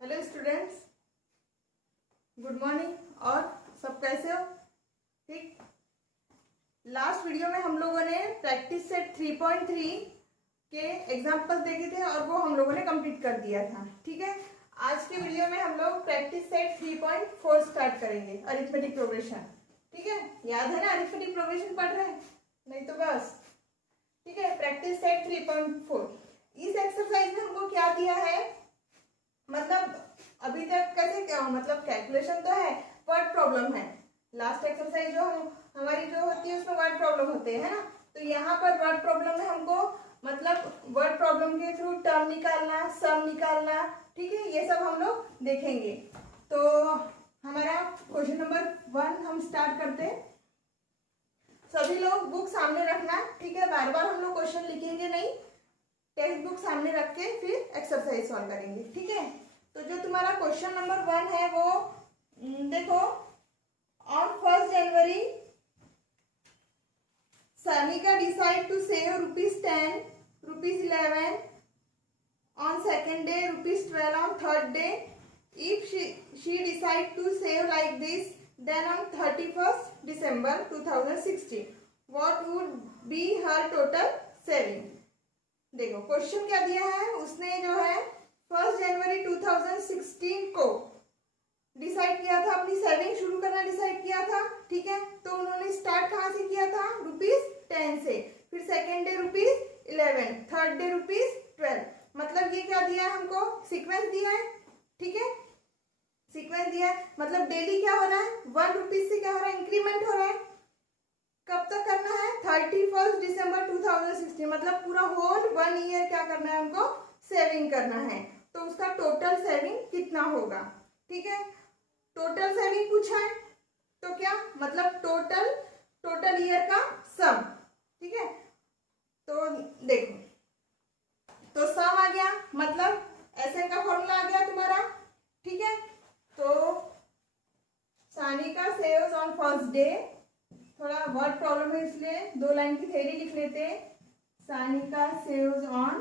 Hello students, good morning. और सब कैसे हो? ठीक। लास्ट वीडियो में हम लोगों ने प्रैक्टिस सेट 3.3 के एग्जाम्पल्स देखे थे और वो हम लोगों ने कंप्लीट कर दिया था। ठीक है, आज के वीडियो में हम लोग प्रैक्टिस सेट 3.4 स्टार्ट करेंगे, अरिथमेटिक प्रोग्रेशन। ठीक है, याद है ना? अरिथमेटिक प्रोग्रेशन पढ़ रहे हैं? नहीं तो बस। ठीक है, प्रैक्टिस सेट 3.4। इस एक्सरसाइज में हमको क्या दिया है, मतलब अभी तक कैसे क्या मतलब कैलकुलेशन तो है, वर्ड प्रॉब्लम है। लास्ट एक्सरसाइज जो हमारी जो होती है उसमें वर्ड प्रॉब्लम होते हैं, है ना? तो यहाँ पर वर्ड प्रॉब्लम में हमको मतलब वर्ड प्रॉब्लम के थ्रू टर्म निकालना, सम निकालना। ठीक है, ये सब हम लोग देखेंगे। तो हमारा क्वेश्चन नंबर 1 हम स्टार्ट करते हैं। सभी लोग बुक सामने रखना। ठीक है, बार बार हम लोग क्वेश्चन लिखेंगे नहीं, टेक्स्ट बुक सामने रख के फिर एक्सरसाइज सॉल्व करेंगे। ठीक है, तो जो तुम्हारा क्वेश्चन नंबर 1 है वो देखो, on 1 January Sanika decide to save ₹10, ₹11 on second day, ₹12 on third day. If she decide to save like this, then on 31st December 2016, what would be her total saving? देखो क्वेश्चन क्या दिया है, उसने जो है 1 जनवरी 2016 को डिसाइड किया था, अपनी सेविंग शुरू करना डिसाइड किया था। ठीक है, तो उन्होंने स्टार्ट कहाँ से किया था? ₹10 से, फिर सेकेंड डे ₹11, थर्ड डे ₹12। मतलब ये क्या दिया है हमको? सीक्वेंस दिया है। ठीक है, सीक्वेंस दिया है, मतलब डेली क्या हो रहा है? ₹1 से क्या हो रहा है? इंक्रीमेंट हो रहा है। कब तक करना है? 31 दिसंबर 2016, मतलब पूरा होल 1 ईयर क्या करना है हमको? सेविंग करना है। तो उसका टोटल सेविंग कितना होगा? ठीक है, टोटल सेविंग पूछा है तो क्या मतलब टोटल ईयर का सम। ठीक है, तो देखो, तो सम आ गया, मतलब एसएन का फॉर्मूला आ गया तुम्हारा। ठीक है, तो Sanika saves on first day, थोड़ा वर्ड प्रॉब्लम है इसलिए 2 लाइन की थ्योरी लिख लेते हैं। Sanika saves on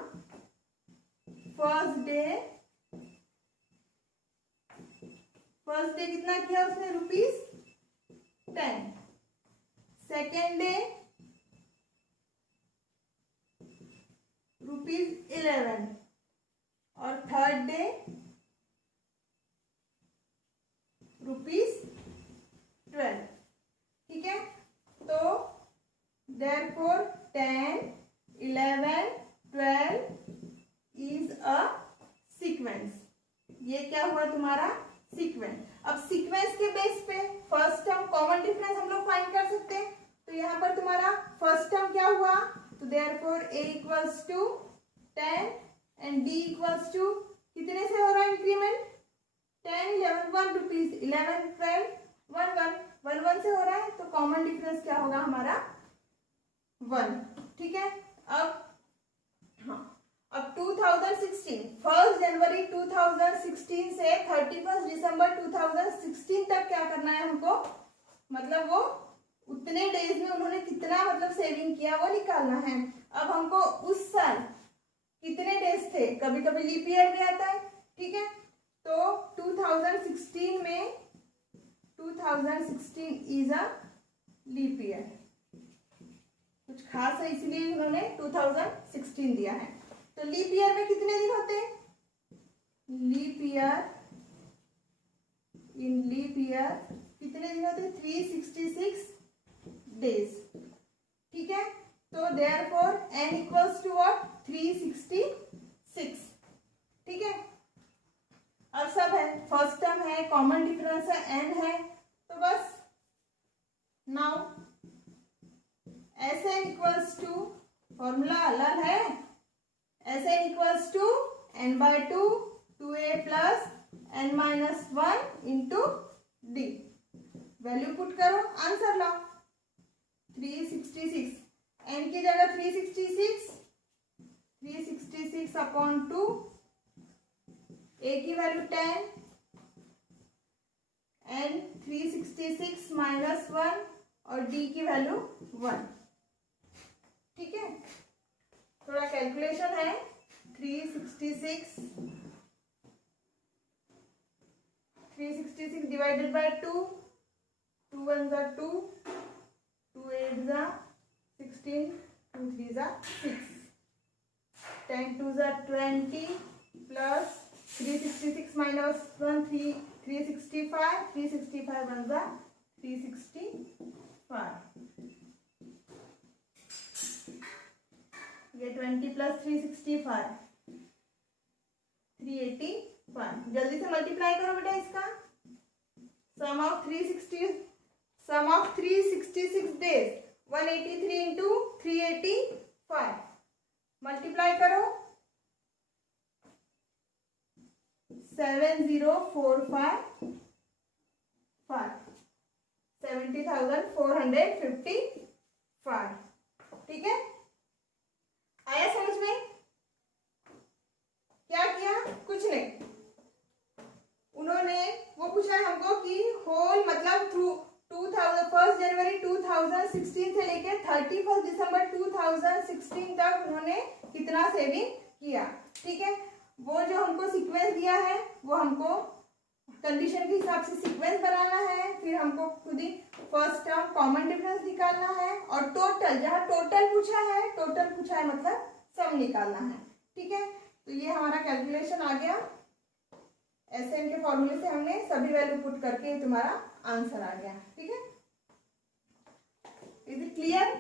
first day कितना किया उसने? ₹10। सेकेंड डे ₹11 और थर्ड डे ₹12। ठीक है, तो therefore 10, 11, 12 is a sequence। ये क्या हुआ तुम्हारा? सीक्वेंस। अब सीक्वेंस के बेस पे फर्स्ट टर्म कॉमन डिफरेंस हम लोग फाइंड कर सकते हैं। तो यहाँ पर तुम्हारा फर्स्ट टर्म क्या हुआ? तो therefore a equals to 10 and d equals to कितने से हो रहा है इंक्रीमेंट? 10, 11, ₹1, 11, 12, 1 से हो रहा है, तो कॉमन डिफरेंस क्या होगा हमारा? 1। ठीक है, अब 2016, 1 जनवरी 2016 से 31 दिसंबर 2016 तक क्या करना है हमको? मतलब वो उतने डेज में उन्होंने कितना मतलब सेविंग किया वो निकालना है। अब हमको उस साल कितने डेज थे, कभी कभी लीप ईयर भी आता है। ठीक है, तो 2016 में 2016 इज अ लीप ईयर, कुछ खास है इसलिए उन्होंने 2016 दिया है। तो लीप ईयर में कितने दिन होते हैं? लीप ईयर कितने दिन होते हैं? 366 डेज। ठीक है, तो therefore n equals to what? 366। ठीक है, अब सब है, फर्स्ट टर्म है, कॉमन डिफरेंस है, n है, तो बस now Sn equals to, formula अलग है, Sn equals to n/2 2a plus n-1 into d। Value put करो, आंसर लो। 366, n की जगह 366 अपॉन 2, a की वैल्यू 10 n 366 माइनस 1 और d की वैल्यू 1। ठीक है, थोड़ा कैलकुलेशन है। 366 366 divided by 2, 2 1 are 2, 2 8 are 16, 2 3 are 6, 10 2 are 20 plus 366 minus 1 365, 365 1 are 365, ये 20 प्लस 365 381। जल्दी से मल्टीप्लाई करो बेटा इसका। सम ऑफ 366 डेज 183 इंटू 385 मल्टीप्लाई करो 7045 70,455। ठीक है, आया समझ में? क्या किया? कुछ नहीं, उन्होंने वो पूछा है हमको कि होल मतलब थ्रू 1 जनवरी 2016 से लेके 31 दिसंबर 2016 तक उन्होंने कितना सेविंग किया। ठीक है, वो जो हमको सीक्वेंस दिया है वो हमको कंडीशन के हिसाब से सीक्वेंस बनाना है, फिर हमको खुद ही फर्स्ट टर्म कॉमन डिफरेंस निकालना है और टोटल, जहाँ टोटल पूछा है मतलब सम निकालना है। ठीक है, तो ये हमारा कैलकुलेशन आ गया। एसएन के फॉर्मूले से हमने सभी वैल्यू पुट करके तुम्हारा आंसर आ गया। ठीक है, इज इट क्लियर?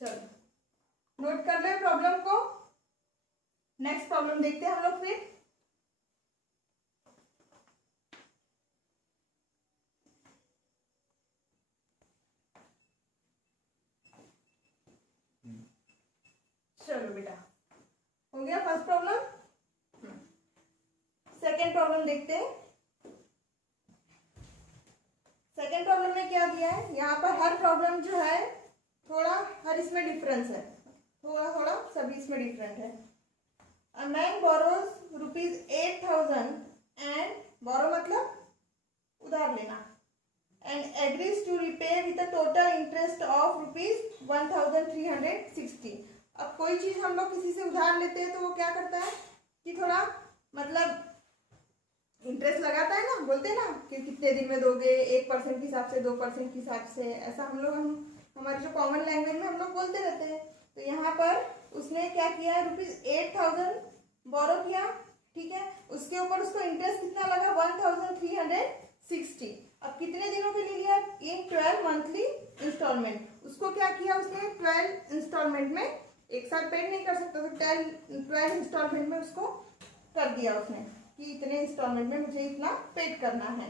चलो नोट कर ले प्रॉब्लम को। नेक्स्ट प्रॉब्लम देखते हैं हम लोग फिर। चलो बेटा, हो गया फर्स्ट प्रॉब्लम। सेकेंड प्रॉब्लम देखते हैं। सेकेंड प्रॉब्लम में क्या दिया है, यहाँ पर हर प्रॉब्लम जो है हर इसमें डिफरेंस है, थोड़ा सभी इसमें डिफरेंट है। A man borrows ₹8,000 and borrow मतलब उधार लेना, and agrees to repay with a total interest of ₹1,360। अब कोई चीज हम लोग किसी से उधार लेते हैं तो वो क्या करता है कि थोड़ा मतलब इंटरेस्ट लगाता है ना, बोलते हैं ना कि कितने दिन में दोगे, 1% के हिसाब से, 2% के हिसाब से, ऐसा हमारे जो कॉमन लैंग्वेज में हम लोग बोलते रहते हैं। तो यहाँ पर उसने क्या किया है, ₹8,000 बोरो किया। ठीक है, उसके ऊपर उसको इंटरेस्ट कितना लगा, 1,360। अब कितने दिनों के लिए लिया, इन 12 मंथली इंस्टॉलमेंट। उसको क्या किया उसने, 12 इंस्टॉलमेंट में, एक साथ पेड नहीं कर सकता, तो 12 इंस्टॉलमेंट में उसको कर दिया उसने कि इतने इंस्टॉलमेंट में मुझे इतना पेड करना है।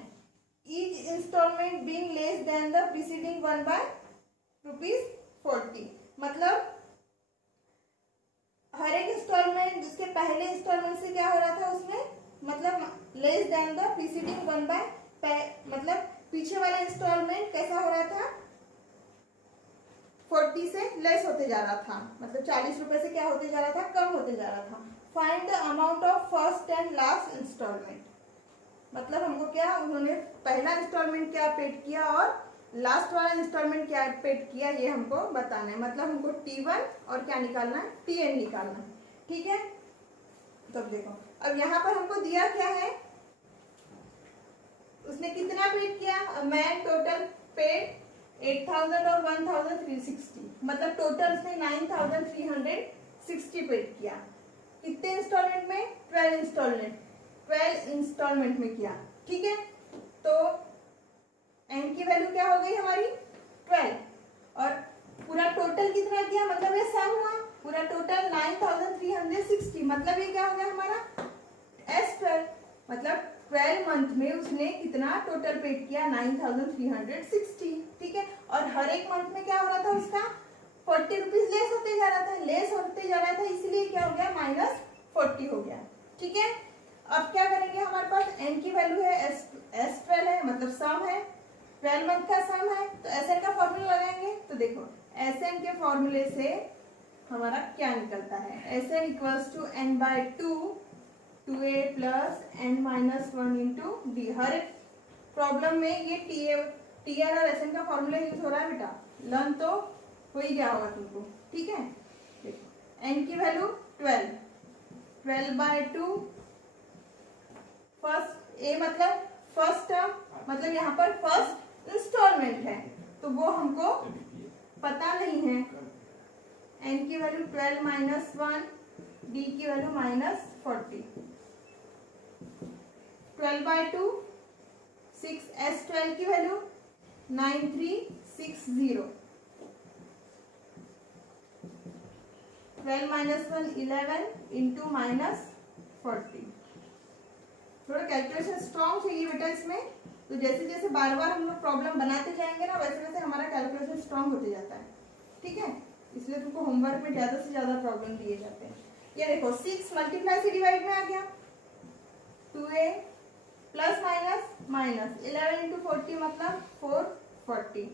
Each instalment being less than the preceding one by ₹40। मतलब हर एक इंस्टॉलमेंट जिसके पहले इंस्टॉलमेंट से क्या हो रहा था उसमें, मतलब less than the preceding one bye, मतलब पीछे वाला इंस्टॉलमेंट कैसा हो रहा था, 40 से लेस होते जा रहा था, मतलब 40 रुपए से क्या होते जा रहा था, कम होते जा रहा था। Find the amount of first and last instalment. मतलब हमको क्या, उन्होंने पहला इंस्टॉलमेंट क्या पेड किया और लास्ट वाला इंस्टॉलमेंट क्या पेड किया, ये हमको बताना है। मतलब हमको T1 और क्या निकालना है, TN निकालना है। ठीक है, तो देखो अब यहाँ पर हमको दिया क्या है, उसने कितना पेड किया, मैन टोटल पेड 8,000 और 1,360, मतलब टोटल उसने 9,360 पेड किया। कितने इंस्टॉलमेंट में, 12 इंस्टॉलमेंट में किया। ठीक है, तो एन की वैल्यू क्या हो गई हमारी 12, और पूरा टोटल कितना किया, मतलब ये सम हुआ, पूरा टोटल 9,360, मतलब ये क्या हो गया हमारा S12, मतलब 12 मंथ में उसने कितना टोटल पेड किया, 9,360। ठीक है, और हर एक मंथ में क्या हो रहा था उसका, 40 रुपीज लेस होते जा रहा था, इसलिए क्या हो गया, -40 हो गया। ठीक है, अब क्या करेंगे, हमारे पास n की वैल्यू है S12 है, मतलब सम है, 12 मंथ का सम है, तो SN का फॉर्मूला लगाएंगे। तो देखो SN के फॉर्मूले से हमारा क्या निकलता है, SN equals to n/2 2a plus n-1 into D. हर एक प्रॉब्लम में ये TN और SN का फॉर्मूला यूज हो रहा है बेटा, लर्न तो हो ही गया होगा तुमको। ठीक है, देखो n की वैल्यू 12/2, फर्स्ट ए मतलब फर्स्ट टर्म, मतलब यहाँ पर फर्स्ट इंस्टॉलमेंट है, तो वो हमको पता नहीं है। एन की वैल्यू 12 माइनस 1, डी की वैल्यू -40, 12/2 6, S12 की वैल्यू 9360, 12 माइनस 1 11 इंटू -40। थोड़ा कैलकुलेशन स्ट्रॉन्ग चाहिए बेटा इसमें, तो जैसे जैसे बार बार हम लोग प्रॉब्लम बनाते जाएंगे ना, वैसे वैसे हमारा कैलकुलेशन स्ट्रॉन्ग होते जाता है, ठीक है। इसलिए तुमको होमवर्क में ज्यादा से ज्यादा प्रॉब्लम दिए जाते हैं। ये देखो 6 मल्टीप्लाई से डिवाइड में आ गया, 2a प्लस माइनस 11 इंटू 40 मतलब 440।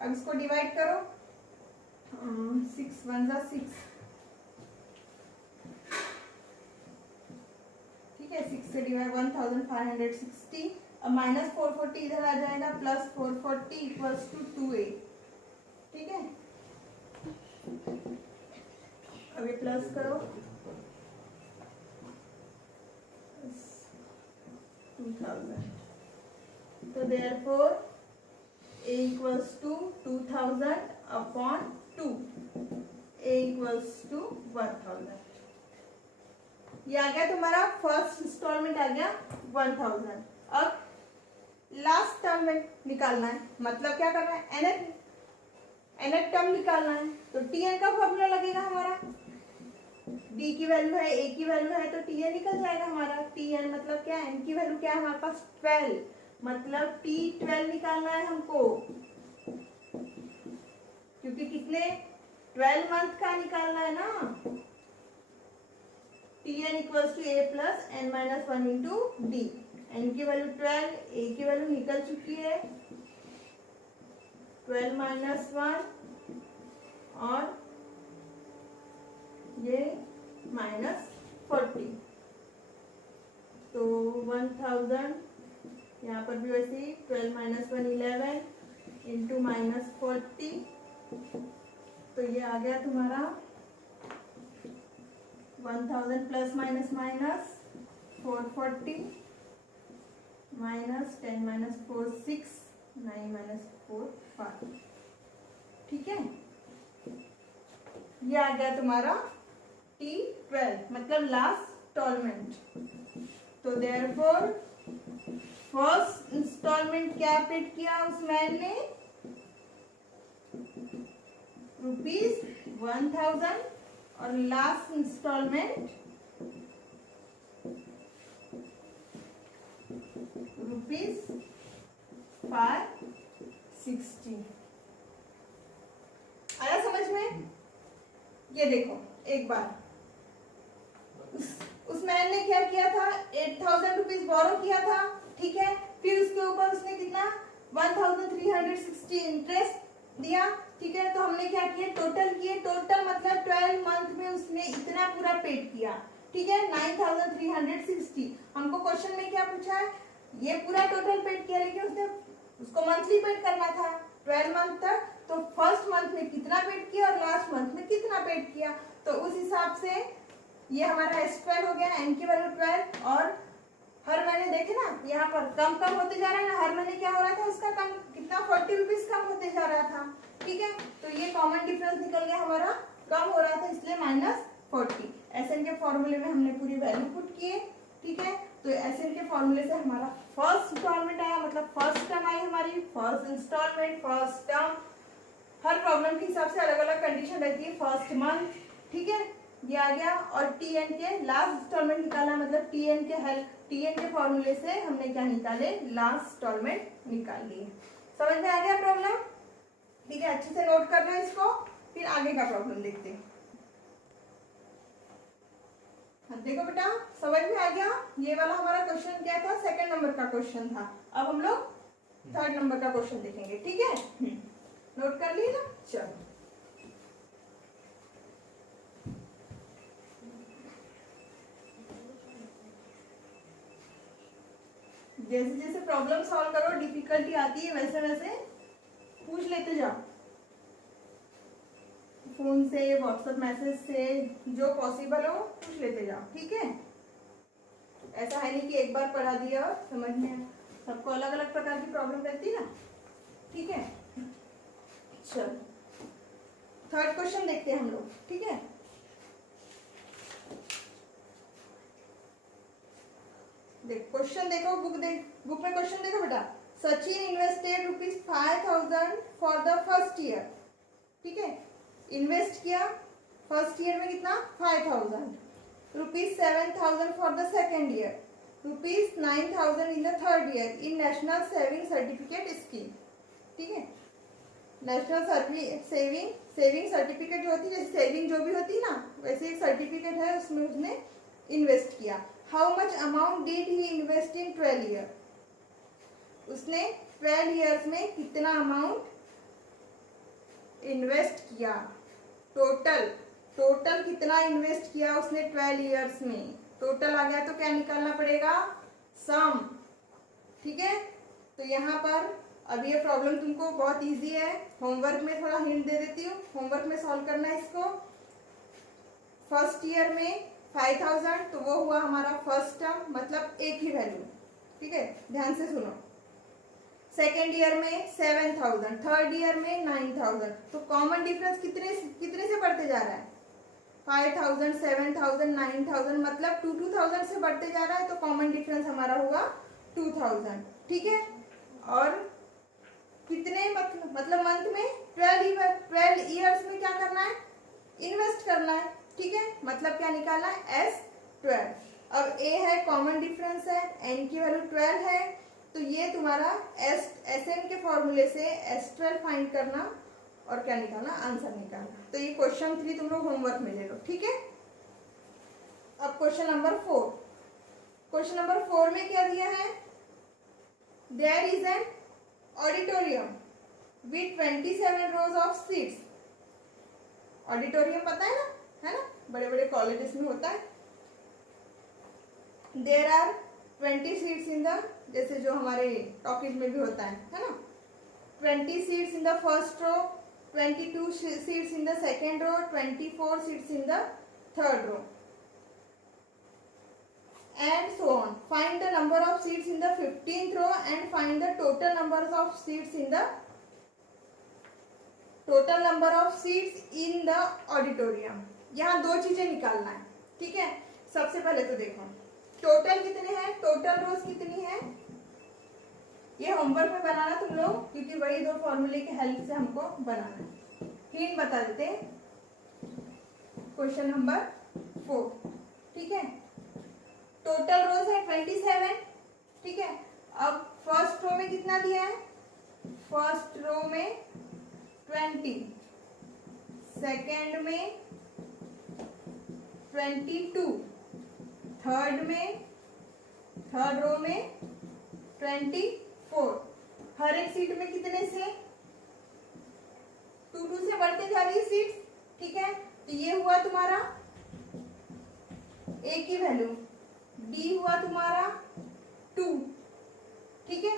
अब इसको डिवाइड करो, 6 1 जा 6, ठीक है। 6 से डिवाइड 1560, अब -440 इधर आ जाएगा, प्लस 440 इक्वल्स टू 2a, ठीक है। अब ये प्लस करो, 2000, तो therefore a equals to 2000 upon 2, a equals to 1000। ये आ गया तुम्हारा फर्स्ट इंस्टॉलमेंट आ गया 1000। अब लास्ट टर्म में निकालना है, मतलब क्या करना है, nth टर्म निकालना है, तो tn का फॉर्मूला लगेगा हमारा। d की वैल्यू है, a की वैल्यू है, तो tn निकल जाएगा हमारा। tn मतलब क्या है, n की वैल्यू क्या है हमारे पास 12, मतलब t12 निकालना है हमको, क्योंकि कितने 12 मंथ का निकालना है ना। tn equals to a plus n minus 1 into d. n की वैल्यू 12, a की वैल्यू निकल चुकी है 12 माइनस 1 और ये -40, तो 1000, यहाँ पर भी वैसे ही 12 माइनस 1 11 इंटू -40, तो ये आ गया तुम्हारा 1000 प्लस माइनस 440 -10 -4 6 9 -4 5, ठीक है। ये आ गया तुम्हारा T12 मतलब लास्ट इंस्टॉलमेंट। तो देयरफॉर फर्स्ट इंस्टॉलमेंट क्या पेड किया उस मैन ने, ₹1000, और लास्ट इंस्टॉलमेंट ₹560। आया समझ में? ये देखो एक बार उस मैन ने क्या किया था, 8000 रुपीज बोरो किया था, ठीक है। फिर उसके ऊपर उसने कितना 1360 इंटरेस्ट दिया, ठीक है। तो हमने क्या किया, टोटल किए, टोटल मतलब 12 मंथ में उसने इतना पूरा पेड किया, ठीक है, 9360। हमको क्वेश्चन में क्या पूछा है, ये पूरा टोटल पेड किया, लेकिन उसने उसको मंथली पेड करना था 12 मंथ तक, तो फर्स्ट मंथ में कितना पेड किया और लास्ट मंथ में कितना पेड किया, तो उस हिसाब से ये हमारा S12 हो गया, n की वैल्यू 12, और हर महीने देखे ना यहाँ पर कम कम होते जा रहा है ना, हर महीने क्या हो रहा था उसका कम, कितना 40 रुपीज कम होते जा रहा था, ठीक है। तो ये कॉमन डिफरेंस निकल गया हमारा, कम हो रहा था इसलिए -40। SN के फॉर्मूले में हमने पूरी वैल्यू पुट किए, ठीक है। तो SN के फॉर्मूले से हमारा फर्स्ट इंस्टॉलमेंट आया, मतलब फर्स्ट टर्म आई हमारी, फर्स्ट इंस्टॉलमेंट, फर्स्ट टर्म। हर प्रॉब्लम के हिसाब से अलग अलग कंडीशन रहती है, फर्स्ट मंथ, ठीक है, ये आ गया। और TN के लास्ट इंस्टॉलमेंट निकाला, मतलब TN के फॉर्मूले से हमने क्या निकाले, लास्ट इंस्टॉलमेंट निकाल लिए। समझ में आ गया प्रॉब्लम? ठीक है, अच्छे से नोट करना इसको, फिर आगे का प्रॉब्लम देखते हैं। देखो बेटा समझ में आ गया, ये वाला हमारा क्वेश्चन क्या था, सेकंड नंबर का क्वेश्चन था। अब हम लोग थर्ड नंबर का क्वेश्चन देखेंगे, ठीक है। नोट कर लिए ना, चलो। जैसे जैसे प्रॉब्लम सॉल्व करो, डिफिकल्टी आती है, वैसे वैसे पूछ लेते जाओ, फोन से, व्हाट्सएप मैसेज से, जो पॉसिबल हो पूछ लेते जाओ, ठीक है। ऐसा है नहीं कि एक बार पढ़ा दिया और समझ में आया, सबको अलग अलग प्रकार की प्रॉब्लम रहती है ना, ठीक है। चलो थर्ड क्वेश्चन देखते हैं हम लोग, ठीक है। देख क्वेश्चन देखो, बुक में क्वेश्चन देखो बेटा। Sachin invested ₹5,000 for the first year, ठीक है। इन्वेस्ट किया फर्स्ट ईयर में कितना, 5,000, ₹7,000 for the second year, ₹9,000 in the third year in national saving certificate scheme, ठीक है। नेशनल सेविंग सर्टिफिकेट जो होती है, जैसे सेविंग जो भी होती है ना, वैसे एक सर्टिफिकेट है, उसमें उसने इन्वेस्ट किया। How much amount did he invest in 12 year, उसने 12 ईयर्स में कितना अमाउंट इन्वेस्ट किया, टोटल कितना इन्वेस्ट किया उसने 12 ईयर्स में। टोटल आ गया तो क्या निकालना पड़ेगा, सम, ठीक है। तो यहाँ पर अब ये प्रॉब्लम तुमको बहुत इजी है, होमवर्क में थोड़ा हिंट दे देती हूँ, होमवर्क में सॉल्व करना है इसको। फर्स्ट ईयर में 5,000, तो वो हुआ हमारा फर्स्ट टर्म, मतलब एक ही वैल्यू, ठीक है, ध्यान से सुनो। सेकेंड ईयर में 7,000, थर्ड ईयर में 9,000, तो कॉमन डिफरेंस कितने से बढ़ते जा रहा है, 5,000, 7,000, 9,000, मतलब 2,000 से बढ़ते जा रहा है, तो कॉमन डिफरेंस हमारा होगा 2,000, ठीक है। और कितने मतलब मंथ में 12 ईयर्स में क्या करना है, इन्वेस्ट करना है, ठीक है, मतलब क्या निकालना है, S12। अब A है, कॉमन डिफरेंस है, N की वैल्यू 12 है, तो ये तुम्हारा SN के फॉर्मूले से S12 फाइंड करना और क्या निकालना, आंसर निकालना। तो ये क्वेश्चन 3 तुम लोग होमवर्क में ले लो, ठीक है। अब क्वेश्चन नंबर 4, क्वेश्चन नंबर 4 में क्या दिया है, there is an auditorium with 27 rows of seats. Auditorium पता है ना, बड़े बड़े कॉलेजेस में होता है। There are 20 seats in the, जैसे जो हमारे टॉकीज में भी होता है ना, 20 seats in the first row, 22 seats in the second row, 24 seats in the third row, and so on. Find the number of seats in the 15th row and find the total number of seats in the auditorium. यहाँ दो चीजें निकालना है, ठीक है। सबसे पहले तो देखो टोटल कितने हैं, टोटल रोज कितनी है, ये होमवर्क में बनाना तुम लोग, क्योंकि वही दो फॉर्मूले की हेल्प से हमको बनाना है। हिंट बता देते हैं, क्वेश्चन नंबर 4, ठीक है। टोटल रोज है 27, ठीक है। अब फर्स्ट रो में कितना दिया है, फर्स्ट रो में 20, सेकेंड में 22, थर्ड रो में 24। हर एक सीट में कितने से 2 से बढ़ते जा रही है सीट, ठीक है। तो ये हुआ तुम्हारा A की वैल्यू, D हुआ तुम्हारा 2, ठीक है।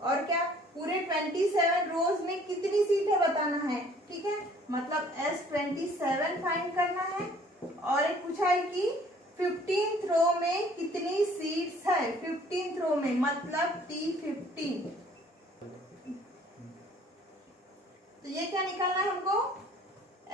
और क्या, पूरे 27 रोज में कितनी सीट है बताना है, ठीक है, मतलब S27 फाइंड करना है। और एक पूछा है कि 15th रो में कितनी सीट्स है, 15th रो में मतलब T15। तो ये क्या निकालना है हमको,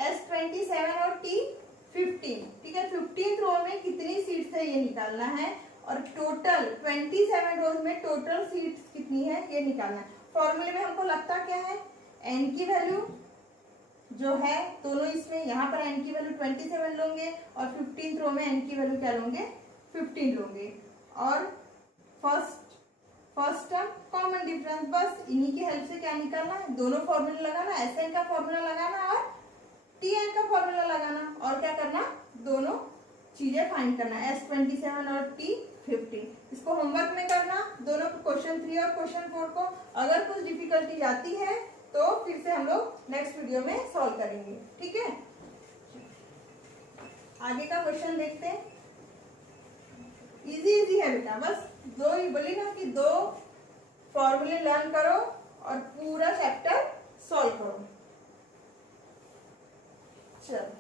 S27 और T15, ठीक है। 15th रो में कितनी सीट्स है ये निकालना है, और टोटल 27 रोज में टोटल सीट्स कितनी है ये निकालना है। फॉर्मूले में हमको लगता क्या है, n की वैल्यू जो है दोनों इसमें, यहाँ पर n की वैल्यू 27 लोगे और 15th रो में n की वैल्यू क्या लोगे, 15 लोगे। और फर्स्ट टर्म कॉमन डिफरेंस, बस इन्हीं की हेल्प से क्या निकालना है, दोनों फॉर्मूला लगाना, Sn का फॉर्मूला लगाना और Tn का फॉर्मूला लगाना, और क्या करना, दोनों चीजें फाइंड करना, S27 और T15। इसको होमवर्क में करना, दोनों क्वेश्चन 3 और क्वेश्चन 4 को। अगर कुछ डिफिकल्टी आती है तो फिर से हम लोग नेक्स्ट वीडियो में सॉल्व करेंगे, ठीक है। आगे का क्वेश्चन देखते हैं, इजी है बेटा, बस दो ही बोली ना कि 2 फॉर्मूले लर्न करो और पूरा चैप्टर सॉल्व करो। चलो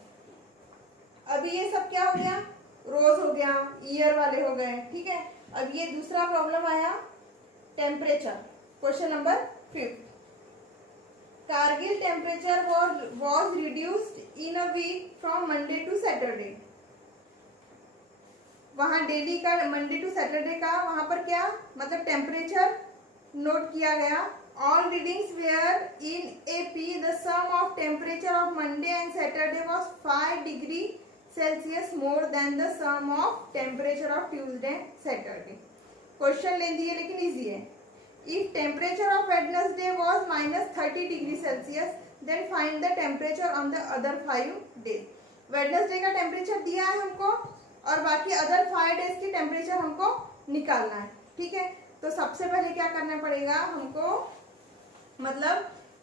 अभी ये सब क्या हो गया, रोज हो गया, ईयर वाले हो गए, ठीक है। अब ये दूसरा प्रॉब्लम आया temperature, question number 5। Kargil temperature was reduced in a week from Monday to Saturday। वहां डेली का मंडे टू सैटरडे का वहां पर क्या मतलब टेम्परेचर नोट किया गया। All readings were in AP the sum of temperature of Monday and Saturday was 5 degree Celsius more than the sum of temperature of Tuesday and Saturday. Question lengthy है लेकिन easy है। If temperature of Wednesday was -30 degree Celsius then find the temperature on the other 5 days. Wednesday का temperature दिया है हमको और बाकी other 5 days की टेम्परेचर हमको निकालना है, ठीक है। तो सबसे पहले क्या करना पड़ेगा हमको, मतलब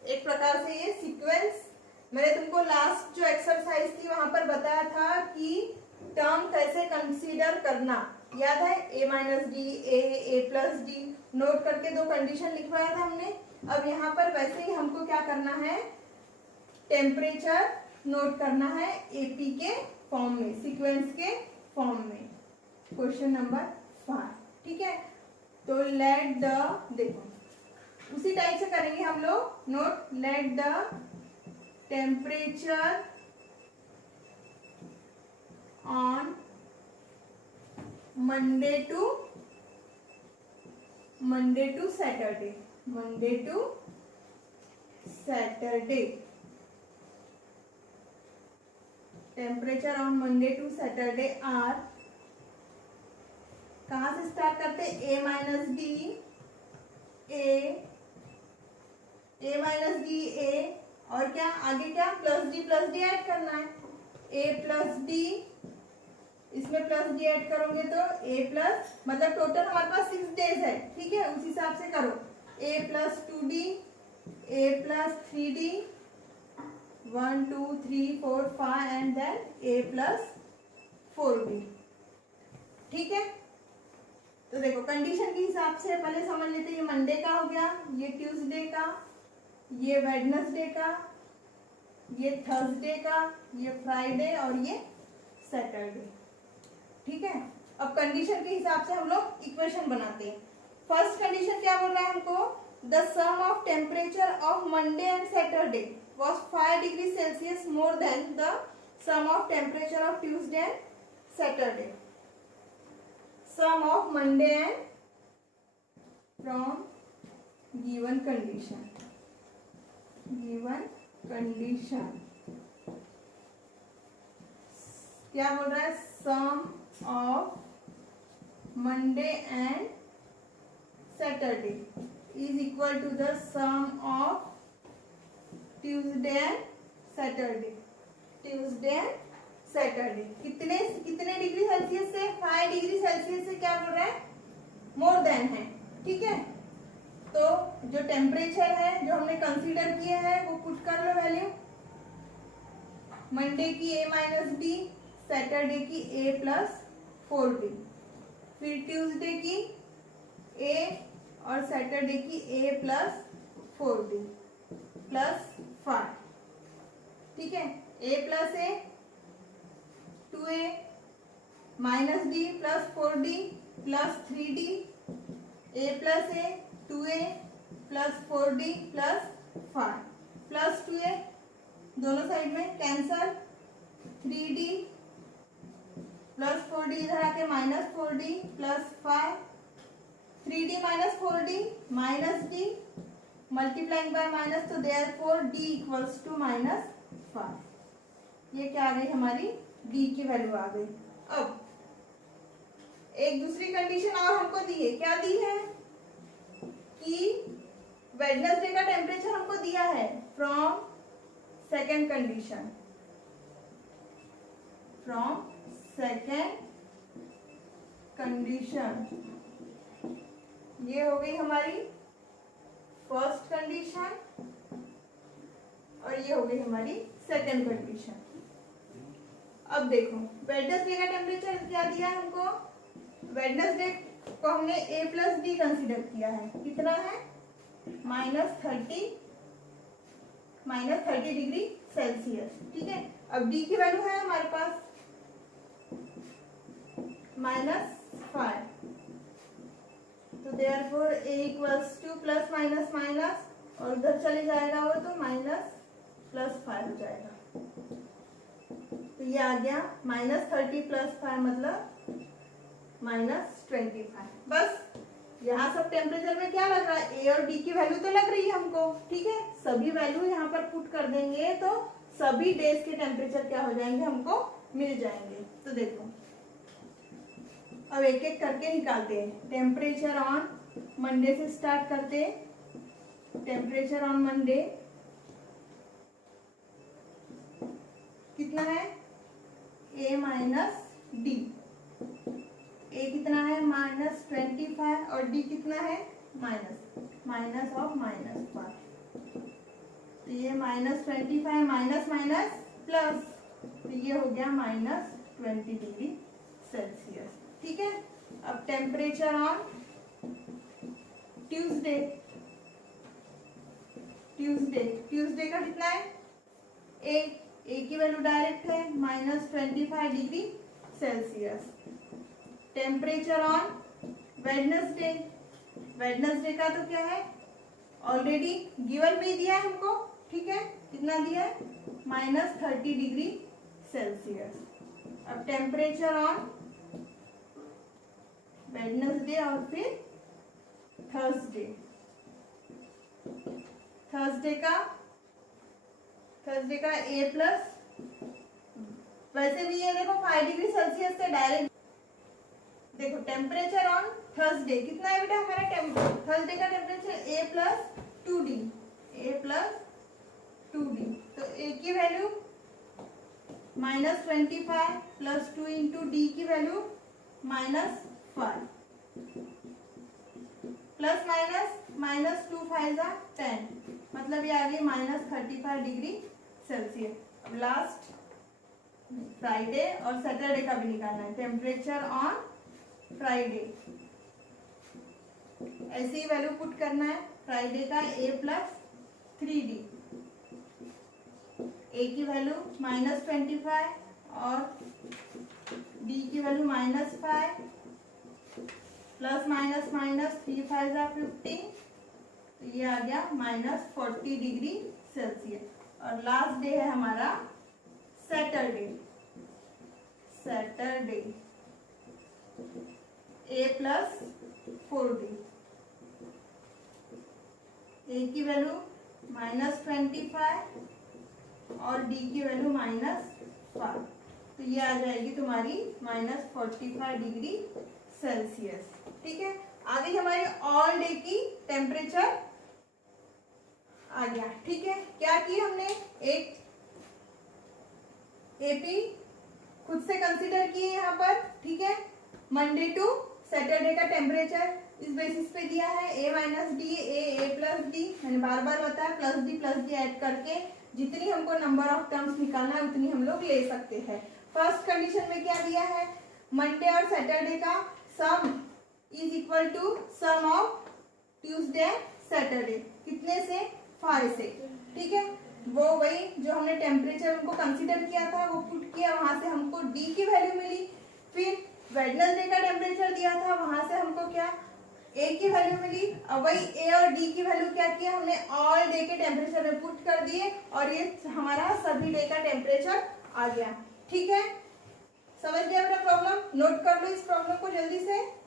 एक प्रकार से ये सीक्वेंस, मैंने तुमको लास्ट जो एक्सरसाइज थी वहां पर बताया था कि टर्म कैसे कंसीडर करना, याद है, A-D, A+D नोट करके 2 कंडीशन लिखवाया था हमने। अब यहाँ पर वैसे ही हमको क्या करना है, टेम्परेचर नोट करना है AP के फॉर्म में, सीक्वेंस के फॉर्म में, क्वेश्चन नंबर 5, ठीक है। तो लेट द, देखो उसी टाइप से करेंगे हम लोग note, let the temperature on Monday to Saturday, Monday to Saturday, temperature on Monday to Saturday are, कहां से स्टार्ट करते, A-D, A और क्या आगे क्या प्लस डी ऐड करना है, A+D, इसमें प्लस डी ऐड करोगे तो A+, मतलब टोटल हमारे पास 6 डेज है, ठीक है, उस हिसाब से करो। A+2D, A+3D, 1 2 3 4 5 and then A+4D, ठीक है। तो देखो कंडीशन के हिसाब से पहले समझ लेते, ये मंडे का हो गया, ये ट्यूसडे का, ये वेडनेसडे का, ये थर्सडे का, ये फ्राइडे और ये सैटरडे, ठीक है। अब कंडीशन के हिसाब से हम लोग इक्वेशन बनाते हैं। फर्स्ट कंडीशन क्या बोल रहा है हमको, the sum of temperature of Monday and Saturday was 5 degree Celsius more than the sum of temperature of Tuesday and Saturday. Sum of Monday and from given condition. Given condition. क्या बोल रहा है, sum of Monday and Saturday is equal to the sum of Tuesday and Saturday, Tuesday and Saturday कितने कितने degree Celsius से, 5 degree Celsius से क्या बोल रहा है, मोर देन है, ठीक है। तो जो टेम्परेचर है जो हमने कंसीडर किया है वो पुट कर लो वैल्यू, मंडे की A-D, सैटरडे की A+4D, फिर ट्यूसडे की A और सैटरडे की A+4D +5, ठीक है। A+A 2A -D +4D +3D, A+A 2A +4D +5 +2A, दोनों साइड में कैंसल, 3D +4D इधर आके -4D +5, 3D -4D -D multiplying by minus, तो देयरफॉर D इक्वल्स टू -5। ये क्या आ गई हमारी, D की वैल्यू आ गई। अब एक दूसरी कंडीशन और हमको दी है, क्या दी है कि वेडनेसडे का टेम्परेचर हमको दिया है from second condition, from second condition, ये हो गई हमारी फर्स्ट कंडीशन और ये हो गई हमारी सेकेंड कंडीशन। अब देखो वेडनेसडे का टेम्परेचर क्या दिया है हमको, वेडनेसडे को हमने A+D कंसीडर किया है, कितना है -30 डिग्री सेल्सियस, ठीक है। अब D की वैल्यू है हमारे पास -5. तो therefore a equals two plus minus minus, और उधर चले जाएगा वो तो -+5 हो जाएगा. तो ये आ गया -30 + 5 मतलब -25. बस यहाँ सब टेम्परेचर में क्या लग रहा है, ए और डी की वैल्यू तो लग रही है हमको. ठीक है, सभी वैल्यू यहाँ पर पुट कर देंगे तो सभी डेज के टेम्परेचर क्या हो जाएंगे, हमको मिल जाएंगे. तो देखो अब एक एक करके निकालते हैं. टेम्परेचर ऑन मंडे से स्टार्ट करते. टेम्परेचर ऑन मंडे कितना है, a माइनस डी. a कितना है -25 और d कितना है माइनस ऑफ -5. तो ये -25 माइनस माइनस प्लस, तो ये हो गया -20 डिग्री सेल्सियस. ठीक है. अब टेम्परेचर ऑन ट्यूसडे. ट्यूसडे का कितना है, a की वैल्यू डायरेक्ट है -25 degree Celsius. Temperature on Wednesday. Wednesday का तो क्या है, ऑलरेडी गिवन भी दिया है हमको. ठीक है, कितना दिया है, -30 डिग्री सेल्सियस. अब टेम्परेचर ऑन वेडनेसडे और फिर थर्सडे. थर्सडे का a+, वैसे भी ये देखो 5 डिग्री सेल्सियस से डायरेक्ट. देखो टेम्परेचर ऑन थर्सडे कितना है बेटा हमारा, थर्सडे का टेम्परेचर a+2d. तो a की वैल्यू -25 + 2 × d की वैल्यू -5 प्लस माइनस -2 5 10, मतलब ये आ गई -35 डिग्री सेल्सियस. अब लास्ट फ्राइडे और सैटरडे का भी निकालना है. टेम्परेचर ऑन फ्राइडे ऐसे ही वैल्यू पुट करना है. फ्राइडे का a+3d. a की वैल्यू -25 और d की वैल्यू -5 प्लस माइनस 3 5 15, तो ये आ गया -40 डिग्री सेल्सियस. और लास्ट डे है हमारा सैटरडे. a+4d. a की वैल्यू -25 और d की वैल्यू -5, तो ये आ जाएगी तुम्हारी -45 डिग्री सेल्सियस. ठीक है, आ गई हमारी ऑल डे की टेम्परेचर आ गया. ठीक है, क्या की हमने, एक एपी खुद से कंसीडर किए यहाँ पर. ठीक है, मंडे टू सैटरडे का टेम्परेचर इस बेसिस पे दिया है a-d, a+d. मैंने बार बार बताया +d ऐड करके जितनी हमको नंबर ऑफ टर्म्स निकालना है उतनी हम लोग ले सकते हैं. फर्स्ट कंडीशन में क्या दिया है, मंडे और सैटरडे का sum is equal to sum of Tuesday Saturday. कितने से, 5 से. ठीक है, वो वही जो हमने टेम्परेचर उनको कंसीडर किया था वो पुट किया, वहां से हमको डी की वैल्यू मिली. फिर वेडनेसडे का टेम्परेचर दिया था, वहां से हमको क्या, ए की वैल्यू मिली. अब वही ए और डी की वैल्यू क्या किया हमने, ऑल डे के टेम्परेचर में पुट कर दिए और ये हमारा सभी डे का टेम्परेचर आ गया. ठीक है, समझ गया मेरा प्रॉब्लम. नोट कर लो इस प्रॉब्लम को जल्दी से.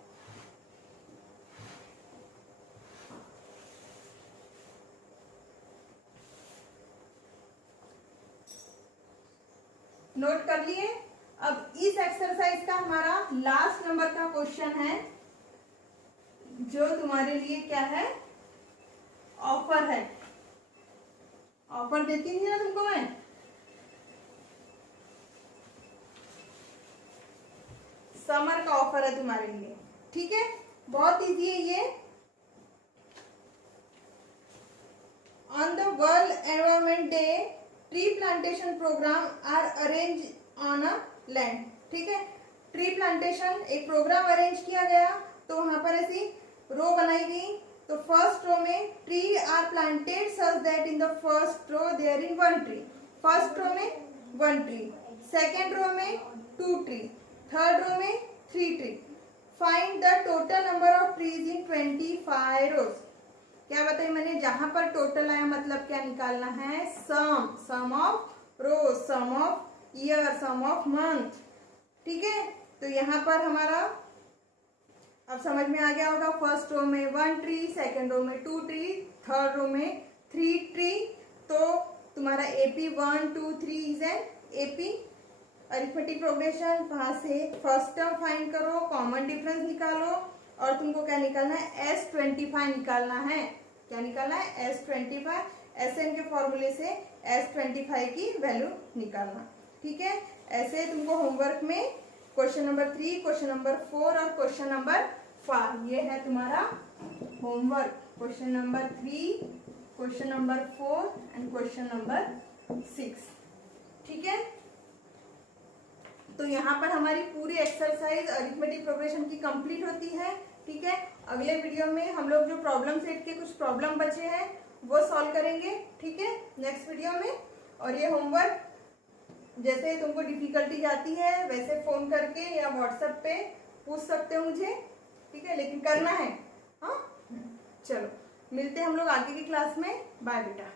नोट कर लिए. अब इस एक्सरसाइज का हमारा लास्ट नंबर का क्वेश्चन है जो तुम्हारे लिए क्या है, ऑफर है. ऑफर देती थी ना तुमको मैं, समर का ऑफर है तुम्हारे लिए. ठीक है, बहुत इजी है ये. On the world environment day tree plantation programme are arrange on a land. ठीक है, ट्री प्लांटेशन एक प्रोग्राम अरेंज किया गया, तो वहां पर ऐसी रो बनाई गई. तो फर्स्ट रो में tree are planted such that in the first row there in 1 tree. First row में 1 ट्री, सेकेंड रो में 2 ट्री, थर्ड रो में 3 tree. Find the total number of trees in 25 रोज। क्या बताइए मैंने, जहां पर टोटल आया मतलब क्या निकालना है, sum of rows, sum of year, sum of month. ठीक है, तो यहाँ पर हमारा अब समझ में आ गया होगा। फर्स्ट रो में 1 ट्री, सेकेंड रो में 2 ट्री, थर्ड रो में 3 ट्री। तो तुम्हारा AP 1 2 3 is an AP. Arithmetic progression, वहां से फर्स्ट टर्म फाइंड करो, कॉमन डिफरेंस निकालो और तुमको क्या निकालना है, S25 निकालना है। क्या निकालना है, S25। SN के फॉर्मूले से S25 की वैल्यू निकालना। ठीक है, ऐसे तुमको होमवर्क में क्वेश्चन नंबर 3, क्वेश्चन नंबर 4 और क्वेश्चन नंबर 5, ये है तुम्हारा homework. Question number 3, question number 4 and question number 6। ठीक है, तो यहाँ पर हमारी पूरी एक्सरसाइज अरिथमेटिक प्रोग्रेशन की कंप्लीट होती है। ठीक है, अगले वीडियो में हम लोग जो प्रॉब्लम सेट के कुछ प्रॉब्लम बचे हैं वो सॉल्व करेंगे। ठीक है, नेक्स्ट वीडियो में। और ये होमवर्क जैसे तुमको डिफिकल्टी जाती है वैसे फोन करके या व्हाट्सएप पे पूछ सकते हो मुझे। ठीक है, लेकिन करना है। हाँ, चलो मिलते हैं हम लोग आगे की क्लास में। बाय बेटा।